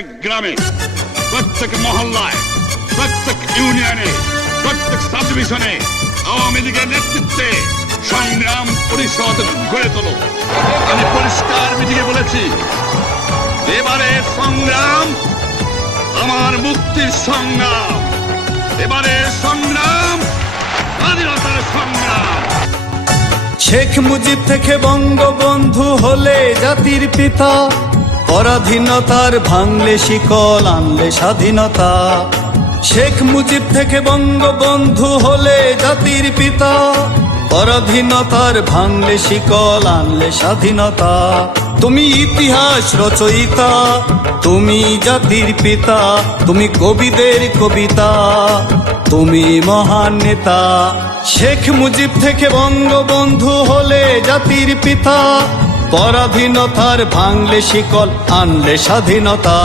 প্রত্যেক গ্রামে, প্রত্যেক মহল্লায়, প্রত্যেক ইউনিয়নে, প্রত্যেক সাব ডিভিশনে আওয়ামী লীগের নেতৃত্বে সংগ্রাম পরিষদ গড়ে তোলো। আমি পরিষ্কার মিটিংয়ে বলেছি, এবারে সংগ্রাম আমার মুক্তির সংগ্রাম, এবারে সংগ্রাম স্বাধীনতার সংগ্রাম। শেখ মুজিব থেকে বঙ্গবন্ধু হলে জাতির পিতা, পরাধীনতার ভাঙলে শিকল আনলে স্বাধীনতা। শেখ মুজিব থেকে বঙ্গবন্ধু হলে জাতির পিতা, পরাধীনতার ভাঙলে শিকল আনলে স্বাধীনতা। তুমি ইতিহাস রচয়িতা, তুমি জাতির পিতা, তুমি কবিদের কবিতা, তুমি মহান নেতা। শেখ মুজিব থেকে বঙ্গবন্ধু হলে জাতির পিতা, পরাধীনতার ভাঙলে শিকল আনলে স্বাধীনতা।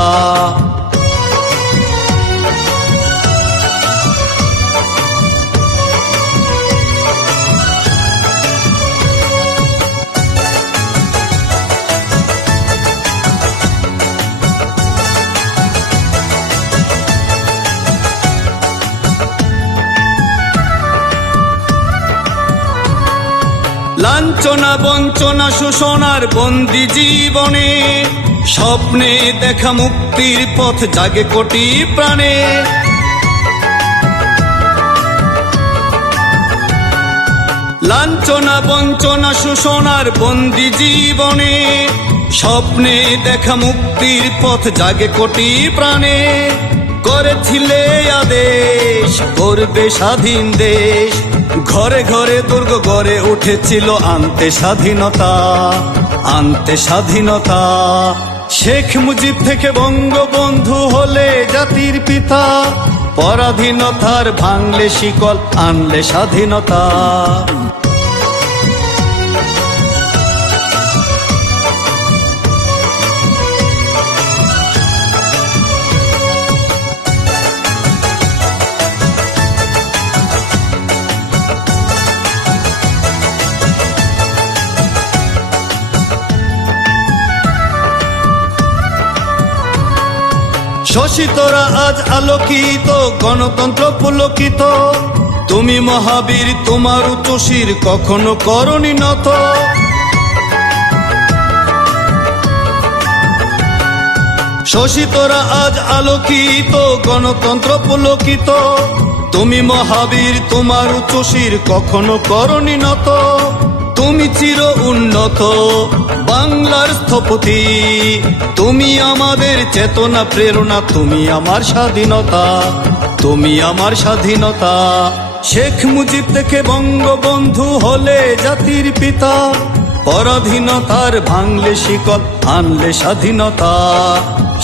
লাঞ্ছনা বঞ্চনা শোষণার বন্দি জীবনে, স্বপ্নে দেখা মুক্তির পথ জাগে কোটি প্রাণে। লাঞ্ছনা বঞ্চনা শোষণার বন্দি জীবনে, স্বপ্নে দেখা মুক্তির পথ জাগে কোটি প্রাণে। করেছিলে আদেশ করবে স্বাধীন দেশ, ঘরে ঘরে দুর্গ গড়ে উঠেছিল আনতে স্বাধীনতা, আনতে স্বাধীনতা। শেখ মুজিব থেকে বঙ্গবন্ধু হলে জাতির পিতা, পরাধীনতার ভাঙলে শিকল আনলে স্বাধীনতা। শোষিতরা আজ আলোকিত, গণতন্ত্র পুলকিত। তুমি মহাবীর, তোমার উচ্চশির কখনো করনি নত। শোষিতরা আজ আলোকিত, গণতন্ত্র পুলকিত। তুমি মহাবীর, তোমার উচ্চশির কখনো করনি নত। তুমি চির উন্নত বাংলার স্থপতি, তুমি আমাদের চেতনা প্রেরণা, তুমি আমার স্বাধীনতা, তুমি আমার স্বাধীনতা। শেখ মুজিব থেকে বঙ্গবন্ধু হলে জাতির পিতা, পরাধীনতার ভাঙলে শিকল আনলে স্বাধীনতা।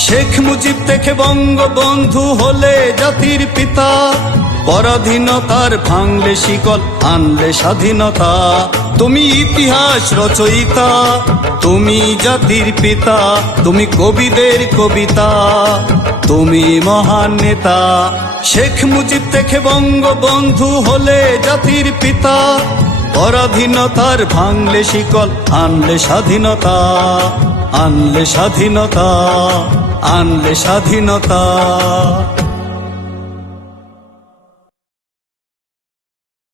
শেখ মুজিব থেকে বঙ্গবন্ধু হলে জাতির পিতা, পরাধীনতার ভাঙলে শিকল আনলে স্বাধীনতা। তুমি ইতিহাস রচয়িতা, তুমি জাতির পিতা, তুমি কবিদের কবিতা, তুমি মহান নেতা। শেখ মুজিব থেকে বঙ্গবন্ধু হলে জাতির পিতা, পরাধীনতার ভাঙলে শিকল আনলে স্বাধীনতা, আনলে স্বাধীনতা, আনলে স্বাধীনতা।